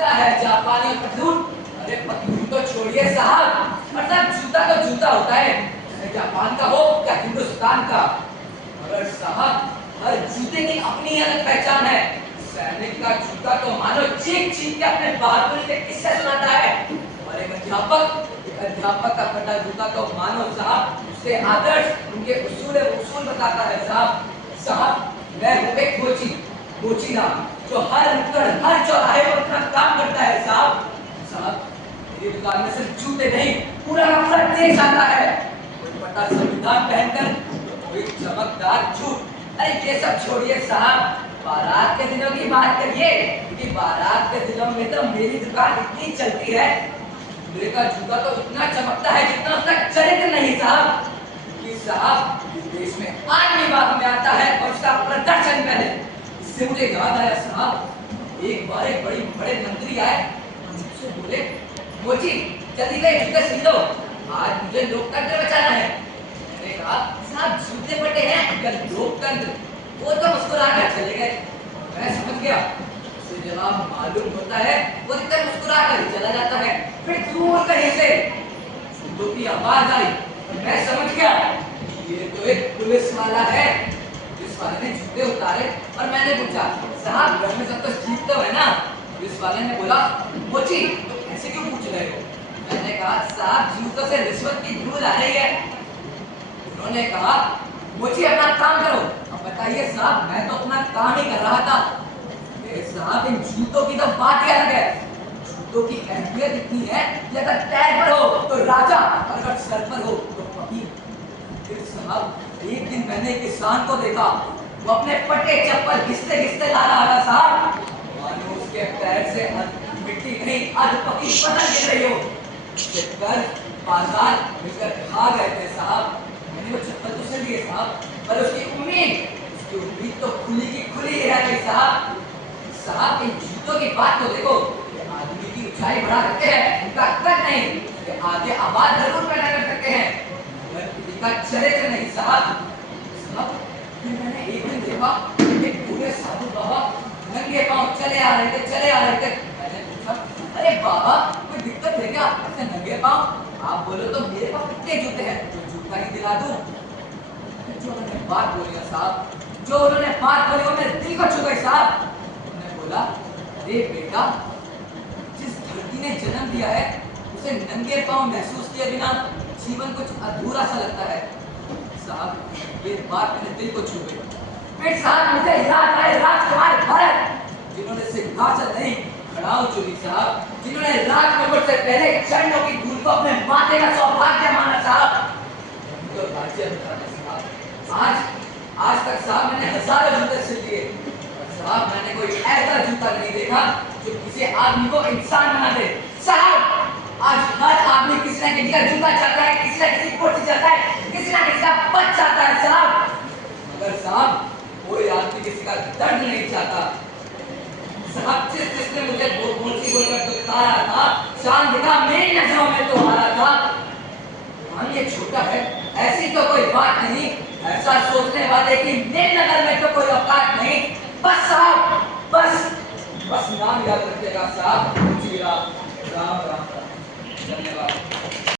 जूता है जापानी और पतलून। अरे पतलून तो छोड़िए साहब, मतलब जूता तो जूता होता है, जापान का हो या हिंदुस्तान का। मगर साहब हर जूते की अपनी अलग पहचान है। सैनिक का जूता तो मानो चीख चीख के अपने बहादुरी के किस्से सुनाता है, और एक अध्यापक का फटा जूता तो मानो साहब उसके आदर्श, उनके उसूल बताता है साहब। साहब मैं हूँ एक कोची नाम, जो हर नुक्कड़ हर चौराहे पर अपना काम करता है साहब। साहब मेरी दुकान में सिर्फ जूते नहीं, पूरा नफरत देश आता है। कोई पट्टा संविधान पहनकर, कोई चमकदार जूत। अरे ये सब छोड़िए साहब, बारात के दिनों की बात करिए, क्योंकि बारात के दिनों में तो मेरी दुकान इतनी चलती है। दूल्हे का जूता तो इतना चमकता है जितना उसका चरित्र नहीं साहब। क्योंकि साहब इस देश में आदमी बाग में आता है और उसका प्रदर्शन करे। इससे मुझे याद आया साहब, एक बार एक बड़े मंत्री आए, मुझसे बोले, मोची जल्दी से जूते सिल दो, आज मुझे लोकतंत्र बचाना है। मैंने कहा साहब जूते फटे हैं या लोकतंत्र? वो तो मुस्कुराकर चले गए। मैं समझ गया उसे जवाब मालूम होता है, वो इतना मुस्कुराकर ही चला जाता है। फिर दूर कहीं से जूतों की आवाज आई और मैं समझ गया ये तो एक पुलिस वाला है। पुलिस वाले ने जूते उतारे और मैंने पूछा, साहब घर में सब तो ठीक तो है ना? पुलिस वाले ने बोला, मोची तो ऐसे क्यों पूछ रहे हो? मैंने कहा साहब जूतों से रिश्वत की धूल आ रही है। उन्होंने कहा, मोची अपना काम करो। अब बताइए साहब मैं तो अपना काम ही कर रहा था। साहब इन जूतों की तो बात ही अलग है। जूतों की अहमियत इतनी है कि अगर पैर पर हो तो राजा, और अगर सर पर हो तो फकीर। फिर साहब एक दिन मैंने एक किसान को देखा, वो अपने फटे चप्पल घिसते घिसते ला रहा था साहब, मानो उसके पैर से मिट्टी नहीं आज पकी पतंग गिर रही हो। उसके पैर बाजार मिलकर खा गए थे साहब। मैंने वो चप्पल तो सिल दिए साहब, पर उसकी उम्मीद तो खुली की खुली ही रह गई साहब। साहब इन जूतों की बात तो देखो, ये आदमी की ऊंचाई बढ़ा सकते हैं, उनका कद नहीं, ये आगे आवाज जरूर पैदा कर सकते हैं, मगर किसी का चरित्र नहीं साहब। साहब फिर मैंने एक दिन देखा एक बूढ़े साधु बाबा नंगे पांव चले आ रहे थे। मैंने पूछा, अरे बाबा कोई दिक्कत है क्या ऐसे नंगे पांव? आप बोलो तो मेरे पास कितने जूते हैं, तो जूता ही दिला दूं। जो उन्होंने बात बोली वो मेरे दिल को छू गई साहब। बोला, अरे बेटा जिस धरती ने जन्म दिया है उसे नंगे पांव महसूस किए बिना जीवन कुछ अधूरा सा लगता है। साहब ये बात मेरे दिल को छू गई। फिर साहब मुझे याद आए राजकुमार भरत, जिन्होंने सिंहासन नहीं खड़ाऊ चुनी साहब, जिन्होंने राजकुमार से पहले चरणों की धूल को अपने माथे का सौभाग्य माना साहब। तो राज्य साहब आज तक साहब मैंने हजारों जूते सिल दिए, साहब मैंने कोई ऐसा जूता नहीं देखा जो किसी आदमी को इंसान बना दे। साहब आज हर आदमी किसी न किसी का जूता चाहता है, किसी न किसी कुर्सी चाहता है, किसी न किसी का पद चाहता है साहब, मगर साहब कोई आदमी किसी का दर्द नहीं चाहता। साहब जिसने मुझे बोलकर दुखाया था, चांद दिखा मेरी नजरों में तो हारा था। हाँ ये छोटा है ऐसी तो कोई बात नहीं, ऐसा सोचने वाले की मेरी नजर में तो कोई औकात नहीं। बस साहब बस नाम याद रखिएगा साहब, राम राम, धन्यवाद।